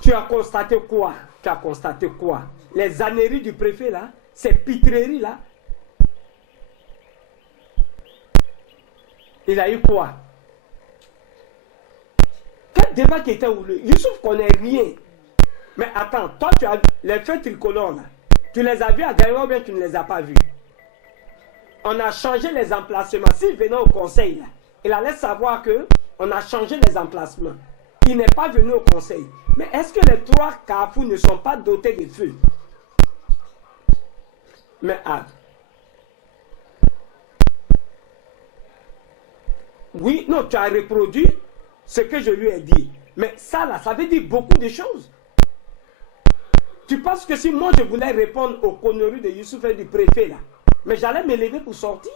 Tu as constaté quoi? Tu as constaté quoi? Les âneries du préfet là, ces pitreries là. Il a eu quoi? Quel débat qui était houleux? Youssouf connaît rien. Mais attends, toi tu as les feux tricolores là. Tu les as vus à Gaïa ou bien tu ne les as pas vus? On a changé les emplacements. S'il venait au conseil là, il allait savoir que on a changé les emplacements. Il n'est pas venu au conseil. Mais est-ce que les 3 carrefours ne sont pas dotés de feux? Mais oui, non, tu as reproduit ce que je lui ai dit. Mais ça là, ça veut dire beaucoup de choses. Tu penses que si moi je voulais répondre aux conneries de Youssouf et du préfet là, mais j'allais me lever pour sortir?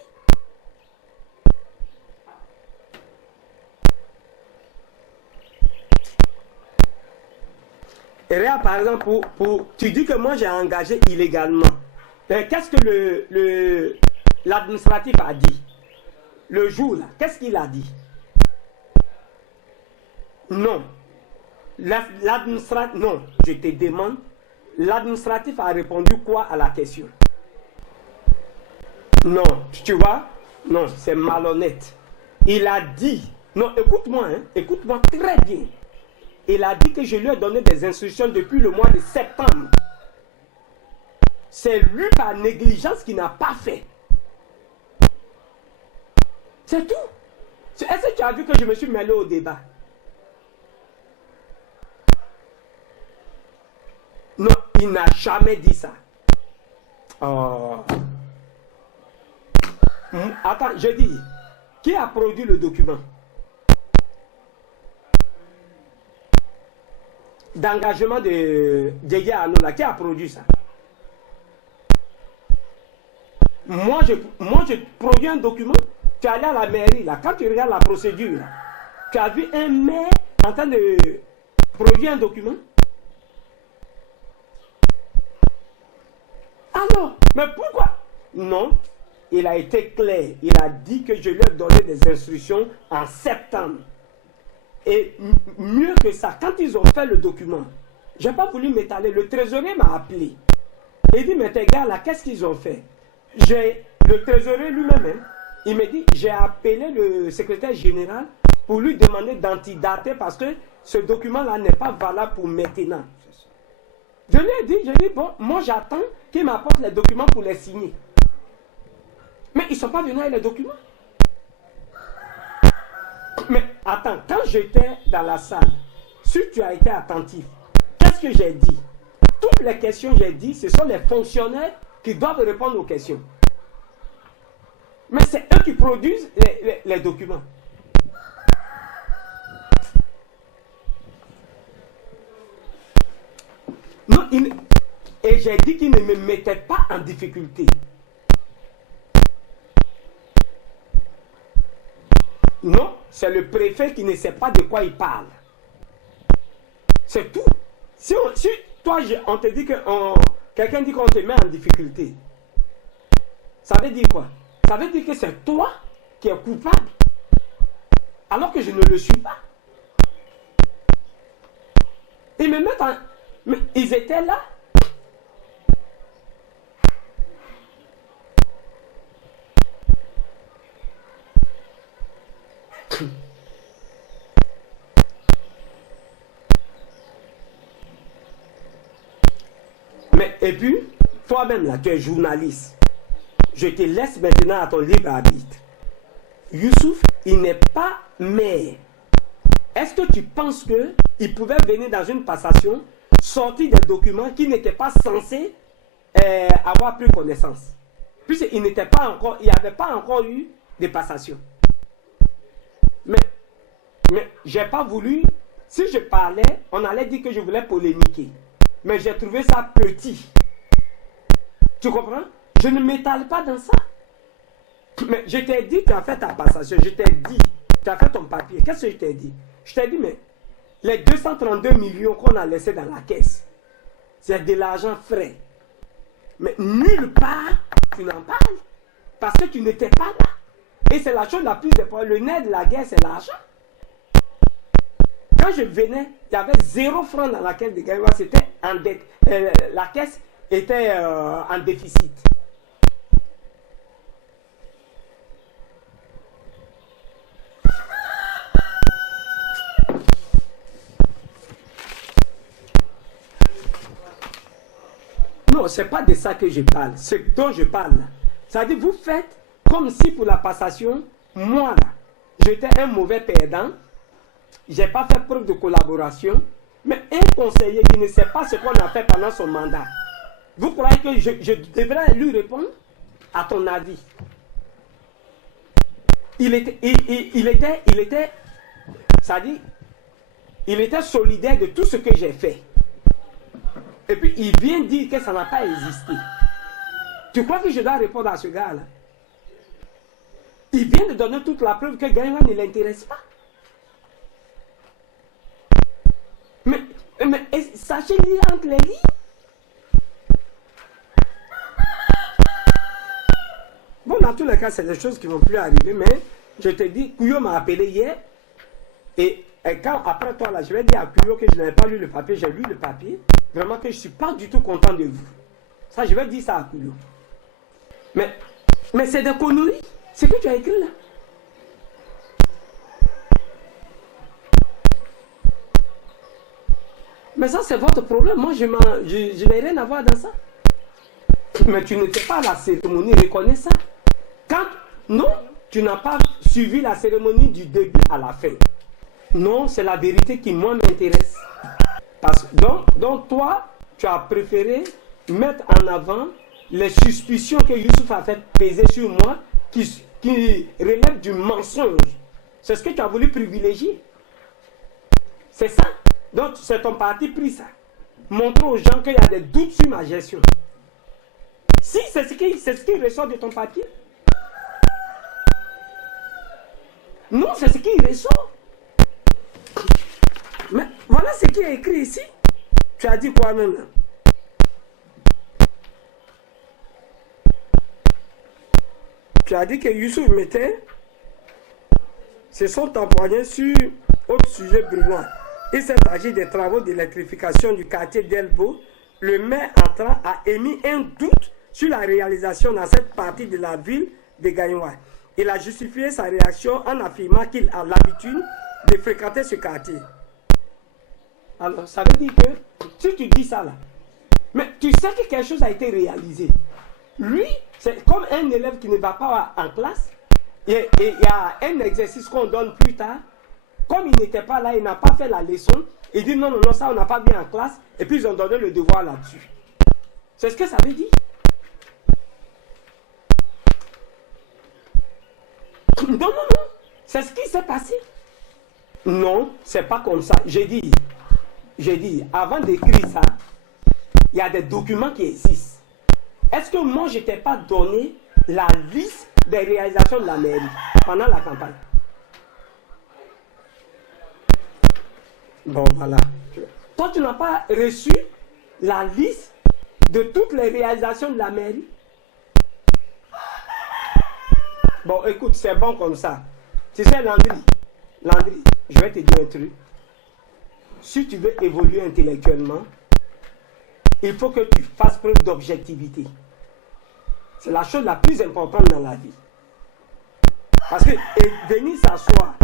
Et regarde, par exemple, tu dis que moi j'ai engagé illégalement. Qu'est-ce que l'administratif a dit? Le jour là, qu'est-ce qu'il a dit? Non. L'administratif, non, je te demande, l'administratif a répondu quoi à la question? Non, tu vois? Non, c'est malhonnête. Il a dit, non, écoute-moi, hein, écoute-moi très bien. Il a dit que je lui ai donné des instructions depuis le mois de septembre. C'est lui par négligence qui n'a pas fait. C'est tout. Est-ce que tu as vu que je me suis mêlé au débat? Non, il n'a jamais dit ça. Oh. Attends, je dis, qui a produit le document d'engagement de Diego Anola? Qui a produit ça? Moi, je produis un document. Tu es allé à la mairie, là, quand tu regardes la procédure, là, tu as vu un maire en train de produire un document? Alors, mais pourquoi? Non, il a été clair. Il a dit que je lui ai donné des instructions en septembre. Et mieux que ça, quand ils ont fait le document, je n'ai pas voulu m'étaler. Le trésorier m'a appelé. Il dit, mais tes gars là, qu'est-ce qu'ils ont fait? Le trésorier lui-même, hein, il me dit, j'ai appelé le secrétaire général pour lui demander d'antidater parce que ce document-là n'est pas valable pour maintenant. Je lui ai dit, bon, moi j'attends qu'il m'apporte les documents pour les signer. Mais ils ne sont pas venus avec les documents. Mais attends, quand j'étais dans la salle, si tu as été attentif, qu'est-ce que j'ai dit? Toutes les questions que j'ai dit, ce sont les fonctionnaires qui doivent répondre aux questions. Mais c'est eux qui produisent les documents. Non, et j'ai dit qu'ils ne me mettaient pas en difficulté. Non, c'est le préfet qui ne sait pas de quoi il parle. C'est tout. Si toi, on te dit que quelqu'un dit qu'on te met en difficulté, ça veut dire quoi? Ça veut dire que c'est toi qui es coupable, alors que je ne le suis pas. Ils me mettent en... Mais ils étaient là. Mais, et puis, toi-même là, tu es journaliste. Je te laisse maintenant à ton libre arbitre. Youssouf, il n'est pas maire. Est-ce que tu penses qu'il pouvait venir dans une passation, sortir des documents qui n'étaient pas censés avoir pris connaissance? Puisqu'il n'était pas encore, il n'y avait pas encore eu de passation. Mais j'ai pas voulu. Si je parlais, on allait dire que je voulais polémiquer. Mais j'ai trouvé ça petit. Tu comprends? Je ne m'étale pas dans ça. Mais je t'ai dit, tu as fait ta passation. Je t'ai dit, tu as fait ton papier. Qu'est-ce que je t'ai dit? Je t'ai dit, mais les 232 millions qu'on a laissés dans la caisse, c'est de l'argent frais. Mais nulle part, tu n'en parles. Parce que tu n'étais pas là. Et c'est la chose la plus importante. Le nerf de la guerre, c'est l'argent. Quand je venais, il y avait 0 francs dans la caisse de Gaïwa. C'était en dette. La caisse était en déficit. Non, ce n'est pas de ça que je parle. Ce dont je parle, c'est-à-dire vous faites comme si pour la passation, moi là, j'étais un mauvais perdant, je n'ai pas fait preuve de collaboration, mais un conseiller qui ne sait pas ce qu'on a fait pendant son mandat, vous croyez que je devrais lui répondre à ton avis? Il était, c'est-à-dire, il était solidaire de tout ce que j'ai fait. Et puis il vient dire que ça n'a pas existé. Tu crois que je dois répondre à ce gars-là? Il vient de donner toute la preuve que Gaïwa ne l'intéresse pas. Mais sachez lire entre les lignes. Bon, dans tous les cas, c'est des choses qui ne vont plus arriver, mais je te dis, Couillot m'a appelé hier, et quand, après toi, là, je vais dire à Couillot que je n'avais pas lu le papier, j'ai lu le papier, vraiment que je ne suis pas du tout content de vous. Ça, je vais dire ça à Couillot. Mais c'est des conneries, ce que tu as écrit là. Mais ça, c'est votre problème. Moi, je n'ai rien à voir dans ça. Mais tu n'étais pas à la cérémonie, reconnais ça. Quand, non, tu n'as pas suivi la cérémonie du début à la fin. Non, c'est la vérité qui, moi, m'intéresse. Donc, toi, tu as préféré mettre en avant les suspicions que Youssouf a fait peser sur moi, qui relèvent du mensonge. C'est ce que tu as voulu privilégier. C'est ça. Donc, c'est ton parti pris ça. Montre aux gens qu'il y a des doutes sur ma gestion. Si, c'est ce qui ressort de ton papier. Non, c'est ce qui ressort. Mais voilà ce qui est écrit ici. Tu as dit quoi même là? Tu as dit que Youssouf mettait se sont empoignés sur autre sujet brûlant. Il s'est agi des travaux d'électrification du quartier d'Elbo. Le maire entrant a émis un doute sur la réalisation dans cette partie de la ville de Gaïwa. Il a justifié sa réaction en affirmant qu'il a l'habitude de fréquenter ce quartier. Alors, ça veut dire que, si tu dis ça là, mais tu sais que quelque chose a été réalisé. Lui, c'est comme un élève qui ne va pas en classe, et il y a un exercice qu'on donne plus tard. Comme il n'était pas là, il n'a pas fait la leçon, il dit non, ça on n'a pas vu en classe, et puis ils ont donné le devoir là-dessus. C'est ce que ça veut dire. Non, c'est ce qui s'est passé. Non, c'est pas comme ça. J'ai dit, avant d'écrire ça, il y a des documents qui existent. Est-ce que moi, je t'ai pas donné la liste des réalisations de la mairie pendant la campagne? Bon, voilà. Toi, tu n'as pas reçu la liste de toutes les réalisations de la mairie? Bon, écoute, c'est bon comme ça. Tu sais, Landry, je vais te dire un truc. Si tu veux évoluer intellectuellement, il faut que tu fasses preuve d'objectivité. C'est la chose la plus importante dans la vie. Parce que venir s'asseoir,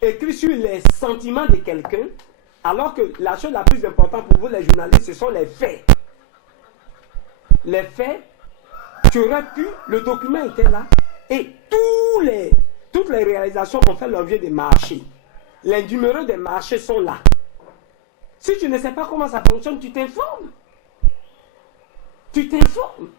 écrire sur les sentiments de quelqu'un, alors que la chose la plus importante pour vous les journalistes, ce sont les faits. Les faits, tu aurais pu, le document était là, et toutes les réalisations ont fait l'objet des marchés. Les numéros des marchés sont là. Si tu ne sais pas comment ça fonctionne, tu t'informes. Tu t'informes.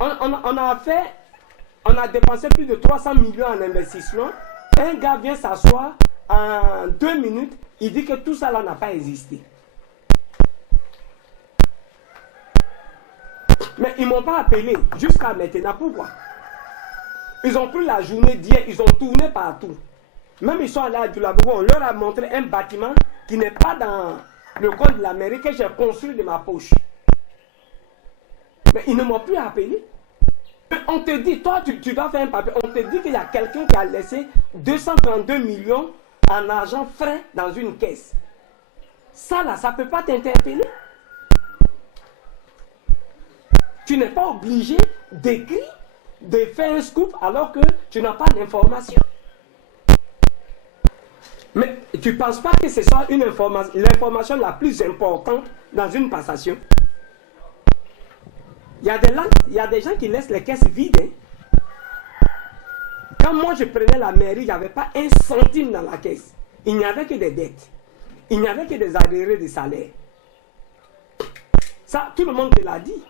On a dépensé plus de 300 millions en investissement. Un gars vient s'asseoir en 2 minutes, il dit que tout ça là n'a pas existé. Mais ils ne m'ont pas appelé jusqu'à maintenant. Pourquoi? Ils ont pris la journée d'hier, ils ont tourné partout. Même ils sont allés à Djoulabougou, on leur a montré un bâtiment qui n'est pas dans le code de la mairie que j'ai construit de ma poche. Mais ils ne m'ont plus appelé. On te dit, toi tu dois faire un papier, on te dit qu'il y a quelqu'un qui a laissé 232 millions en argent frais dans une caisse. Ça là, ça ne peut pas t'interpeller. Tu n'es pas obligé d'écrire, de faire un scoop alors que tu n'as pas d'information. Mais tu ne penses pas que ce soit l'information la plus importante dans une passation? Il y a des gens qui laissent les caisses vides. Hein. Quand moi je prenais la mairie, il n'y avait pas un centime dans la caisse. Il n'y avait que des dettes. Il n'y avait que des arriérés de salaire. Ça, tout le monde te l'a dit.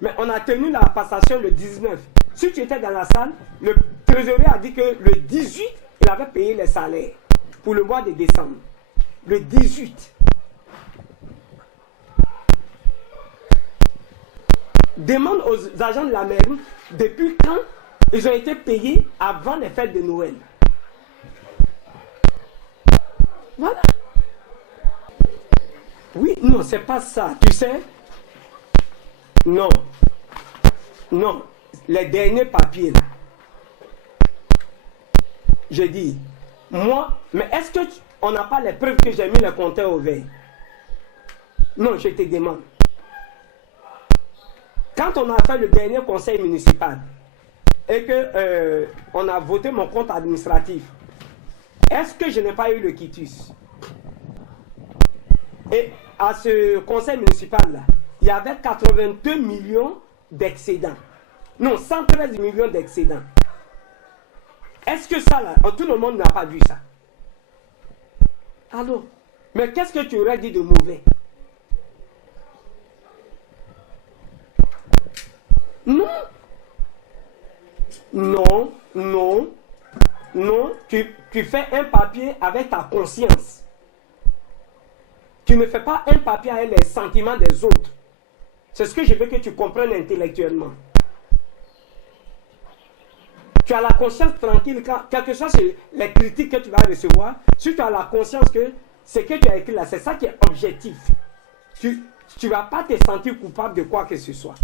Mais on a tenu la passation le 19. Si tu étais dans la salle, le trésorier a dit que le 18, il avait payé les salaires pour le mois de décembre. Le 18. Demande aux agents de la mairie depuis quand ils ont été payés avant les fêtes de Noël. Voilà. Oui, non, c'est pas ça. Tu sais? Non. Non. Les derniers papiers là. Je dis, moi, mais est-ce que on n'a pas les preuves que j'ai mis le compteur au vert? Non, je te demande. Quand on a fait le dernier conseil municipal et que on a voté mon compte administratif, est-ce que je n'ai pas eu le quitus? Et à ce conseil municipal-là, il y avait 82 millions d'excédents. Non, 113 millions d'excédents. Est-ce que ça, là, tout le monde n'a pas vu ça? Alors, mais qu'est-ce que tu aurais dit de mauvais? Non. Non, non, non. Tu fais un papier avec ta conscience. Tu ne fais pas un papier avec les sentiments des autres. C'est ce que je veux que tu comprennes intellectuellement. Tu as la conscience tranquille, quelles que soient les critiques que tu vas recevoir, si tu as la conscience que ce que tu as écrit là, c'est ça qui est objectif. Tu ne vas pas te sentir coupable de quoi que ce soit.